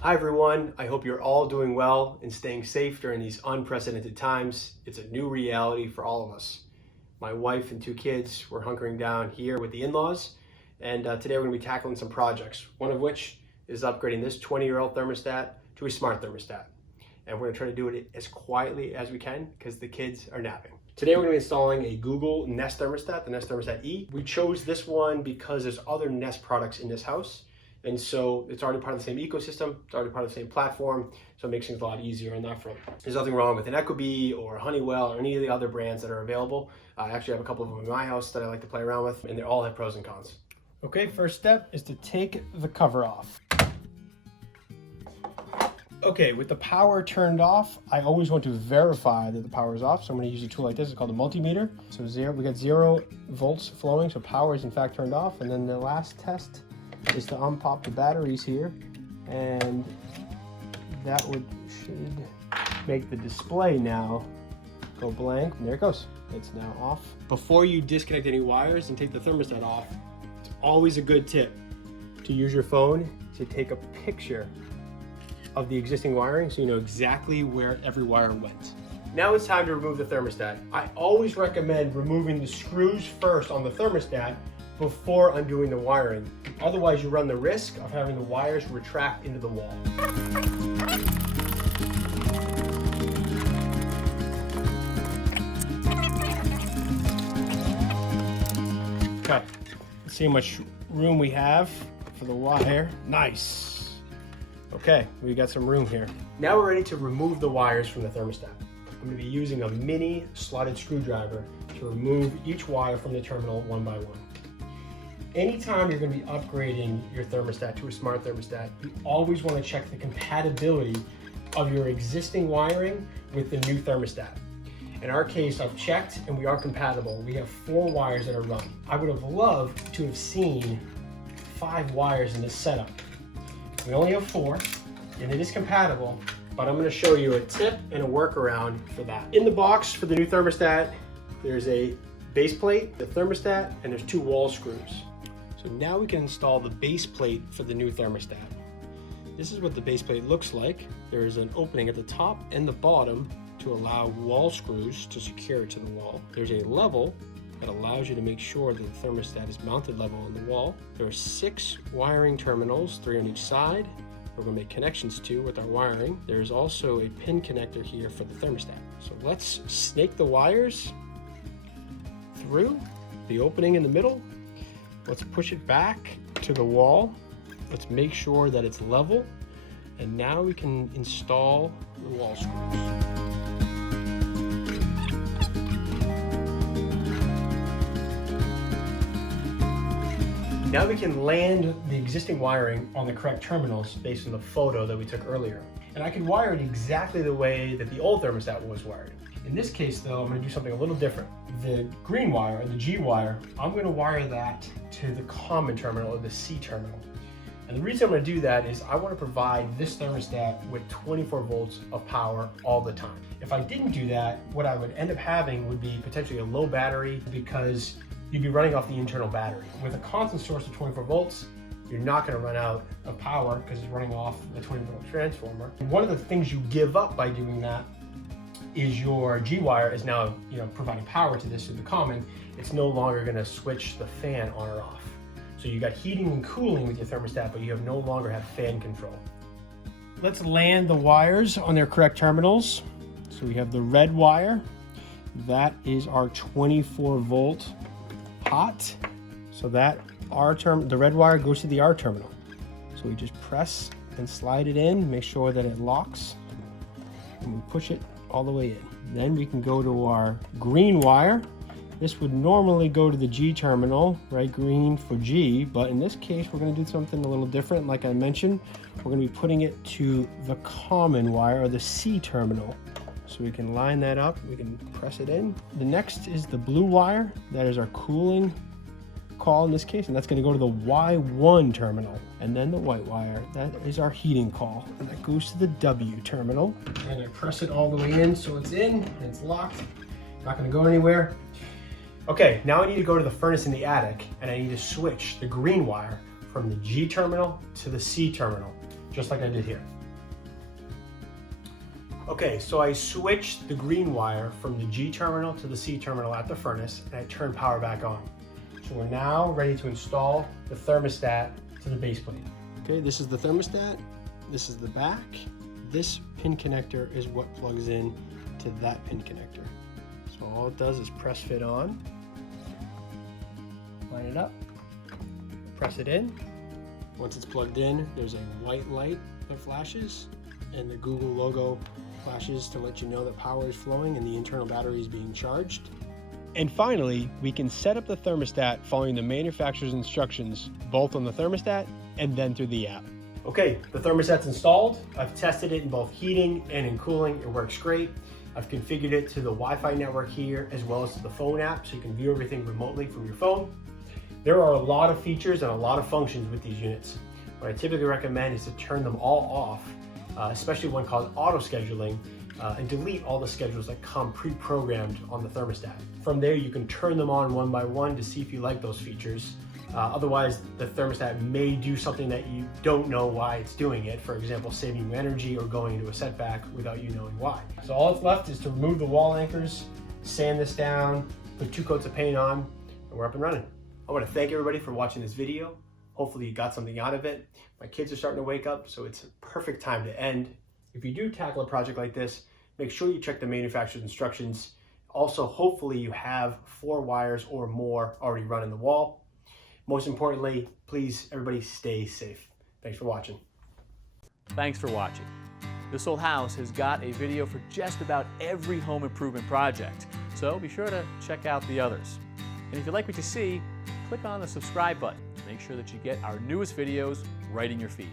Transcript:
Hi everyone, I hope you're all doing well and staying safe during these unprecedented times. It's a new reality for all of us. My wife and 2 kids were hunkering down here with the in-laws, and today we're going to be tackling some projects, one of which is upgrading this 20-year-old thermostat to a smart thermostat. And we're going to try to do it as quietly as we can because the kids are napping. Today we're going to be installing a Google Nest thermostat, the Nest Thermostat E. We chose this one because there's other Nest products in this house. And so it's already part of the same ecosystem, it's already part of the same platform, so it makes things a lot easier on that front. There's nothing wrong with an Ecobee or Honeywell or any of the other brands that are available. I actually have a couple of them in my house that I like to play around with, and they all have pros and cons. Okay, first step is to take the cover off. Okay, with the power turned off, I always want to verify that the power is off, so I'm going to use a tool like this. It's called a multimeter. So we got 0 volts flowing, so power is in fact turned off. And then the last test is to unpop the batteries here, and that should make the display now go blank. And there it goes. It's now off. Before you disconnect any wires and take the thermostat off, it's always a good tip to use your phone to take a picture of the existing wiring so you know exactly where every wire went. Now it's time to remove the thermostat. I always recommend removing the screws first on the thermostat before undoing the wiring. Otherwise, you run the risk of having the wires retract into the wall. Okay, let's see how much room we have for the wire. Nice. Okay, we got some room here. Now we're ready to remove the wires from the thermostat. I'm going to be using a mini slotted screwdriver to remove each wire from the terminal one by one. Anytime you're going to be upgrading your thermostat to a smart thermostat, you always want to check the compatibility of your existing wiring with the new thermostat. In our case, I've checked and we are compatible. We have 4 wires that are run. I would have loved to have seen 5 wires in this setup. We only have 4, and it is compatible, but I'm going to show you a tip and a workaround for that. In the box for the new thermostat, there's a base plate, the thermostat, and there's 2 wall screws. So now we can install the base plate for the new thermostat. This is what the base plate looks like. There's an opening at the top and the bottom to allow wall screws to secure it to the wall. There's a level that allows you to make sure that the thermostat is mounted level on the wall. There are 6 wiring terminals, 3 on each side. We're going to make connections to with our wiring. There's also a pin connector here for the thermostat. So let's snake the wires through the opening in the middle. Let's push it back to the wall. Let's make sure that it's level. And now we can install the wall screws. Now we can land the existing wiring on the correct terminals based on the photo that we took earlier. And I can wire it exactly the way that the old thermostat was wired. In this case though, I'm going to do something a little different. The green wire, the G wire, I'm going to wire that to the common terminal or the C terminal. And the reason I'm going to do that is I want to provide this thermostat with 24 volts of power all the time. If I didn't do that, what I would end up having would be potentially a low battery because you'd be running off the internal battery. With a constant source of 24 volts, you're not going to run out of power because it's running off the 20-volt transformer. And one of the things you give up by doing that is your G wire is now providing power to this through the common. It's no longer going to switch the fan on or off. So you got heating and cooling with your thermostat, but you no longer have fan control. Let's land the wires on their correct terminals. So we have the red wire. That is our 24 volt hot. So that the red wire goes to the R terminal. So we just press and slide it in, make sure that it locks, and we push it all the way in. Then we can go to our green wire. This would normally go to the G terminal, right? Green for G, but in this case, we're going to do something a little different. Like I mentioned, we're going to be putting it to the common wire or the C terminal. So we can line that up, we can press it in. The next is the blue wire. That is our cooling call in this case, and that's going to go to the Y1 terminal. And then the white wire, that is our heating call, and that goes to the W terminal. And I press it all the way in so it's in and it's locked. Not going to go anywhere. Okay, now I need to go to the furnace in the attic and I need to switch the green wire from the G terminal to the C terminal. just like I did here. Okay, so I switched the green wire from the G terminal to the C terminal at the furnace, and I turned power back on. So we're now ready to install the thermostat to the base plate. Okay, this is the thermostat, this is the back. This pin connector is what plugs in to that pin connector. So all it does is press fit on, line it up, press it in. Once it's plugged in, there's a white light that flashes, and the Google logo flashes to let you know that power is flowing and the internal battery is being charged. And finally, we can set up the thermostat following the manufacturer's instructions, both on the thermostat and then through the app. Okay, the thermostat's installed. I've tested it in both heating and in cooling. It works great. I've configured it to the Wi-Fi network here as well as to the phone app, so you can view everything remotely from your phone. There are a lot of features and a lot of functions with these units. What I typically recommend is to turn them all off, especially one called auto scheduling, and delete all the schedules that come pre-programmed on the thermostat. From there, you can turn them on one by one to see if you like those features. Otherwise, the thermostat may do something that you don't know why it's doing it. For example, saving you energy or going into a setback without you knowing why. So all that's left is to remove the wall anchors, sand this down, put 2 coats of paint on, and we're up and running. I want to thank everybody for watching this video. Hopefully you got something out of it. My kids are starting to wake up, so it's a perfect time to end. If you do tackle a project like this, make sure you check the manufacturer's instructions. Also, hopefully you have 4 wires or more already run in the wall. Most importantly, please, everybody stay safe. Thanks for watching. Thanks for watching. This Old House has got a video for just about every home improvement project, so be sure to check out the others. And if you like what you see, click on the subscribe button to make sure that you get our newest videos right in your feed.